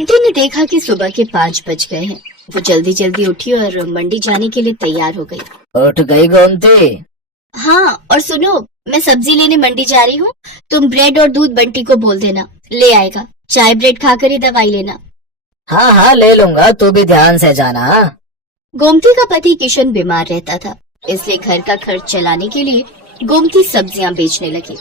गोमती ने देखा कि सुबह के 5 बज गए हैं। वो जल्दी जल्दी उठी और मंडी जाने के लिए तैयार हो गई। उठ गई गोमती? हाँ, और सुनो, मैं सब्जी लेने मंडी जा रही हूँ। तुम ब्रेड और दूध बंटी को बोल देना, ले आएगा। चाय ब्रेड खाकर ही दवाई लेना। हाँ हाँ ले लूंगा, तू भी ध्यान से जाना। गोमती का पति किशन बीमार रहता था, इसलिए घर का खर्च चलाने के लिए गोमती सब्जियां बेचने लगी।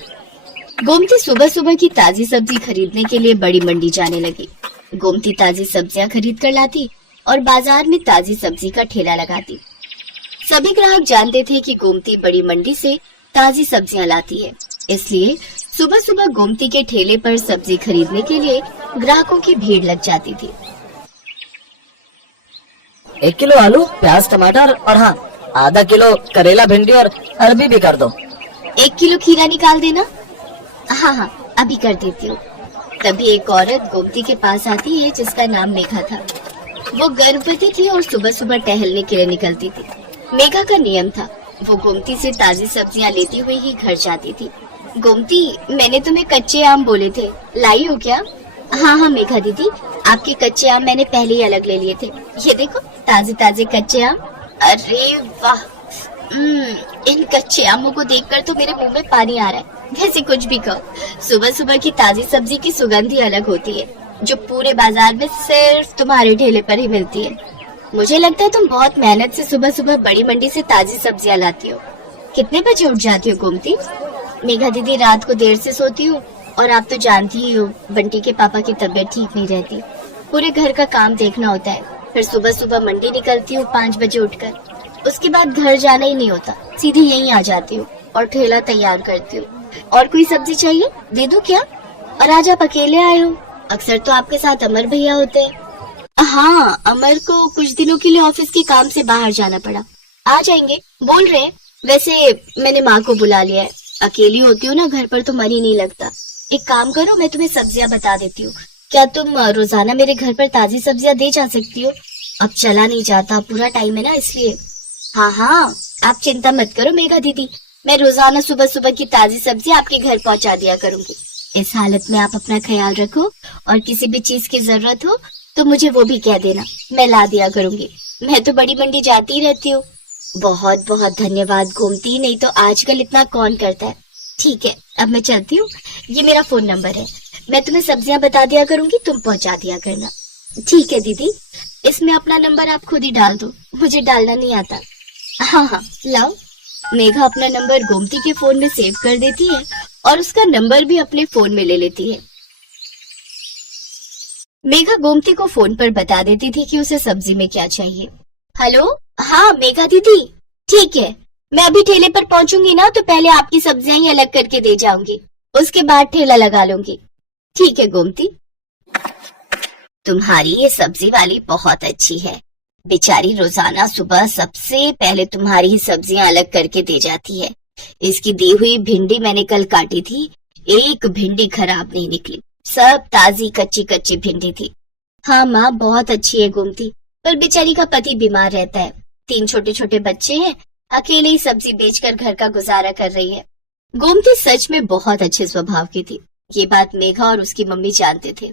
गोमती सुबह सुबह की ताजी सब्जी खरीदने के लिए बड़ी मंडी जाने लगी। गोमती ताजी सब्जियां खरीद कर लाती और बाजार में ताजी सब्जी का ठेला लगाती। सभी ग्राहक जानते थे कि गोमती बड़ी मंडी से ताजी सब्जियां लाती है, इसलिए सुबह सुबह गोमती के ठेले पर सब्जी खरीदने के लिए ग्राहकों की भीड़ लग जाती थी। 1 किलो आलू, प्याज, टमाटर और हाँ आधा किलो करेला, भिंडी और अरबी भी कर दो। 1 किलो खीरा निकाल देना। हाँ हाँ, अभी कर देती हूँ। तभी एक औरत गोमती के पास आती है जिसका नाम मेघा था। वो गर्भवती थी और सुबह सुबह टहलने के लिए निकलती थी। मेघा का नियम था, वो गोमती से ताजी सब्जियां लेती हुई ही घर जाती थी। गोमती, मैंने तुम्हें कच्चे आम बोले थे, लाई हो क्या? हाँ हाँ मेघा दीदी, आपके कच्चे आम मैंने पहले ही अलग ले लिए थे। ये देखो ताजे ताजे कच्चे आम। अरे वाह, इन कच्चे आमों को देखकर तो मेरे मुंह में पानी आ रहा है। वैसे कुछ भी कहो, सुबह सुबह की ताजी सब्जी की सुगंध ही अलग होती है, जो पूरे बाजार में सिर्फ तुम्हारे ठेले पर ही मिलती है। मुझे लगता है तुम बहुत मेहनत से सुबह सुबह बड़ी मंडी से ताजी सब्जियां लाती हो। कितने बजे उठ जाती हो गोमती? मेघा दीदी, रात को देर से सोती हूँ और आप तो जानती ही हो बंटी के पापा की तबीयत ठीक नहीं रहती। पूरे घर का काम देखना होता है, फिर सुबह सुबह मंडी निकलती हूँ 5 बजे उठकर। उसके बाद घर जाना ही नहीं होता, सीधे यहीं आ जाती हूँ और ठेला तैयार करती हूँ। और कोई सब्जी चाहिए दे दूं क्या? और आज आप अकेले आए हो? अक्सर तो आपके साथ अमर भैया होते हैं। हाँ, अमर को कुछ दिनों के लिए ऑफिस के काम से बाहर जाना पड़ा, आ जाएंगे बोल रहे हैं। वैसे मैंने माँ को बुला लिया है, अकेली होती हूँ ना घर पर तो मन ही नहीं लगता। एक काम करो, मैं तुम्हें सब्जियां बता देती हूँ, क्या तुम रोजाना मेरे घर पर ताजी सब्जियां दे जा सकती हो? अब चला नहीं जाता, पूरा टाइम है ना इसलिए। हाँ हाँ, आप चिंता मत करो मेघा दीदी, मैं रोजाना सुबह सुबह की ताजी सब्जी आपके घर पहुंचा दिया करूंगी। इस हालत में आप अपना ख्याल रखो और किसी भी चीज की जरूरत हो तो मुझे वो भी कह देना, मैं ला दिया करूंगी। मैं तो बड़ी मंडी जाती ही रहती हूँ। बहुत बहुत धन्यवाद गोमती, नहीं तो आजकल इतना कौन करता है। ठीक है, अब मैं चलती हूँ, ये मेरा फोन नंबर है, मैं तुम्हें सब्जियां बता दिया करूंगी, तुम पहुंचा दिया करना। ठीक है दीदी, इसमें अपना नंबर आप खुद ही डाल दो, मुझे डालना नहीं आता। हाँ हाँ लाओ। मेघा अपना नंबर गोमती के फोन में सेव कर देती है और उसका नंबर भी अपने फोन में ले लेती है। मेघा गोमती को फोन पर बता देती थी कि उसे सब्जी में क्या चाहिए। हेलो, हाँ मेघा दीदी, ठीक है, मैं अभी ठेले पर पहुंचूंगी ना तो पहले आपकी सब्जियां ही अलग करके दे जाऊंगी, उसके बाद ठेला लगा लूंगी। ठीक है गोमती। तुम्हारी ये सब्जी वाली बहुत अच्छी है, बेचारी रोजाना सुबह सबसे पहले तुम्हारी ही सब्जियां अलग करके दे जाती है। इसकी दी हुई भिंडी मैंने कल काटी थी, एक भिंडी खराब नहीं निकली, सब ताजी कच्ची कच्ची भिंडी थी। हाँ माँ, बहुत अच्छी है गोमती, पर बेचारी का पति बीमार रहता है, 3 छोटे छोटे बच्चे हैं, अकेले ही सब्जी बेचकर घर का गुजारा कर रही है। गोमती सच में बहुत अच्छे स्वभाव की थी, ये बात मेघा और उसकी मम्मी जानते थे।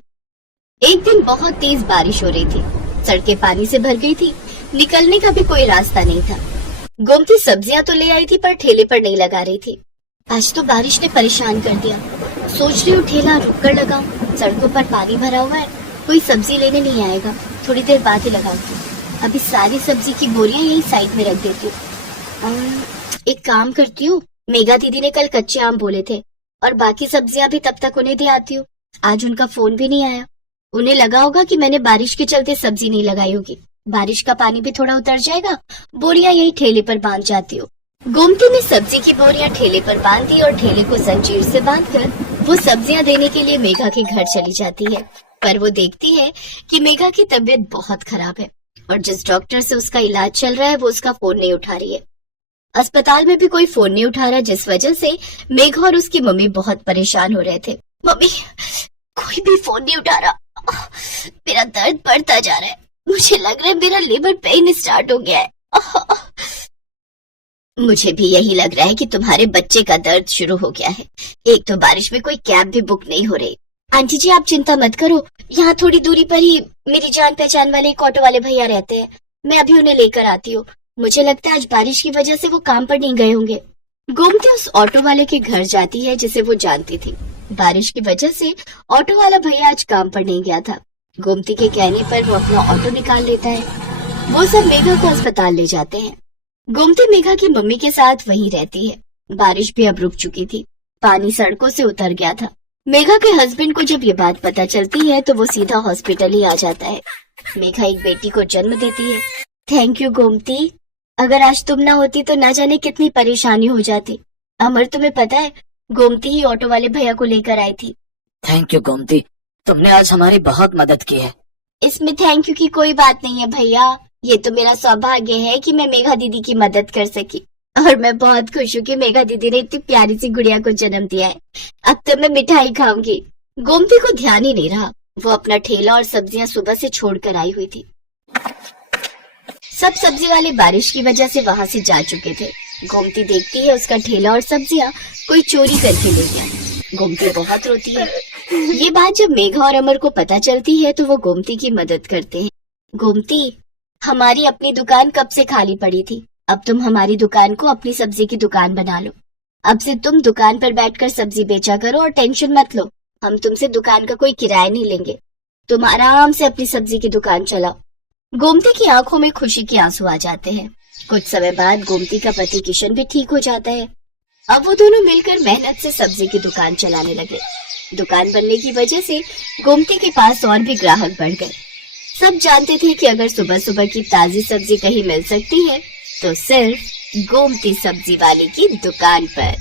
एक दिन बहुत तेज बारिश हो रही थी, सड़कें पानी से भर गई थी, निकलने का भी कोई रास्ता नहीं था। गोमती सब्जियां तो ले आई थी पर ठेले पर नहीं लगा रही थी। आज तो बारिश ने परेशान कर दिया, सोच रही हूँ ठेला रुक कर लगाऊं, सड़कों पर पानी भरा हुआ है, कोई सब्जी लेने नहीं आएगा, थोड़ी देर बाद ही लगाऊंगी। अभी सारी सब्जी की बोरियां यही साइड में रख देती हूँ। एक काम करती हूँ, मेघा दीदी ने कल कच्चे आम बोले थे और बाकी सब्जियां भी तब तक उन्हें दे आती हूँ। आज उनका फोन भी नहीं आया, उन्हें लगा होगा कि मैंने बारिश के चलते सब्जी नहीं लगाई होगी। बारिश का पानी भी थोड़ा उतर जाएगा, बोरियां यही ठेले पर बांध जाती हूँ। गोमती ने सब्जी की बोरियां ठेले पर बांध दी और ठेले को जंजीर से बांधकर वो सब्जियां देने के लिए मेघा के घर चली जाती है। पर वो देखती है कि मेघा की तबीयत बहुत खराब है और जिस डॉक्टर से उसका इलाज चल रहा है वो उसका फोन नहीं उठा रही है। अस्पताल में भी कोई फोन नहीं उठा रहा, जिस वजह से मेघा और उसकी मम्मी बहुत परेशान हो रहे थे। मम्मी, कोई भी फोन नहीं उठा रहा, मेरा दर्द बढ़ता जा रहा है, मुझे लग रहा है मेरा लेबर पेन स्टार्ट हो गया है। मुझे भी यही लग रहा है कि तुम्हारे बच्चे का दर्द शुरू हो गया है। एक तो बारिश में कोई कैब भी बुक नहीं हो रही, आंटी जी आप चिंता मत करो, यहाँ थोड़ी दूरी पर ही मेरी जान पहचान वाले एक ऑटो वाले भैया रहते हैं, मैं अभी उन्हें लेकर आती हूँ। मुझे लगता है आज बारिश की वजह से वो काम पर नहीं गए होंगे। गोमती उस ऑटो वाले के घर जाती है जिसे वो जानती थी। बारिश की वजह से ऑटो वाला भैया आज काम पर नहीं गया था। गोमती के कहने पर वो अपना ऑटो निकाल लेता है। वो सब मेघा को अस्पताल ले जाते हैं। गोमती मेघा की मम्मी के साथ वहीं रहती है। बारिश भी अब रुक चुकी थी, पानी सड़कों से उतर गया था। मेघा के हस्बैंड को जब ये बात पता चलती है तो वो सीधा हॉस्पिटल ही आ जाता है। मेघा एक बेटी को जन्म देती है। थैंक यू गोमती, अगर आज तुम ना होती तो ना जाने कितनी परेशानी हो जाती। अमर तुम्हें पता है गोमती ही ऑटो वाले भैया को लेकर आई थी। थैंक यू गोमती, तुमने आज हमारी बहुत मदद की है। इसमें थैंक यू की कोई बात नहीं है भैया, ये तो मेरा सौभाग्य है कि मैं मेघा दीदी की मदद कर सकी। और मैं बहुत खुश हूँ कि मेघा दीदी ने इतनी प्यारी सी गुड़िया को जन्म दिया है। अब तो मैं मिठाई खाऊंगी। गोमती को ध्यान ही नहीं रहा, वो अपना ठेला और सब्जियां सुबह से छोड़कर आई हुई थी। सब सब्जी वाले बारिश की वजह से वहां से जा चुके थे। गोमती देखती है उसका ठेला और सब्जियां कोई चोरी करके ले गया। गोमती बहुत रोती है। ये बात जब मेघा और अमर को पता चलती है तो वो गोमती की मदद करते हैं। गोमती, हमारी अपनी दुकान कब से खाली पड़ी थी, अब तुम हमारी दुकान को अपनी सब्जी की दुकान बना लो। अब से तुम दुकान पर बैठकर सब्जी बेचा करो और टेंशन मत लो, हम तुमसे दुकान का कोई किराया नहीं लेंगे। तुम आराम से अपनी सब्जी की दुकान चलाओ। गोमती की आंखों में खुशी के आंसू आ जाते हैं। कुछ समय बाद गोमती का पति किशन भी ठीक हो जाता है। अब वो दोनों मिलकर मेहनत से सब्जी की दुकान चलाने लगे। दुकान बनने की वजह से गोमती के पास और भी ग्राहक बढ़ गए। सब जानते थे कि अगर सुबह सुबह की ताजी सब्जी कहीं मिल सकती है तो सिर्फ गोमती सब्जी वाली की दुकान पर।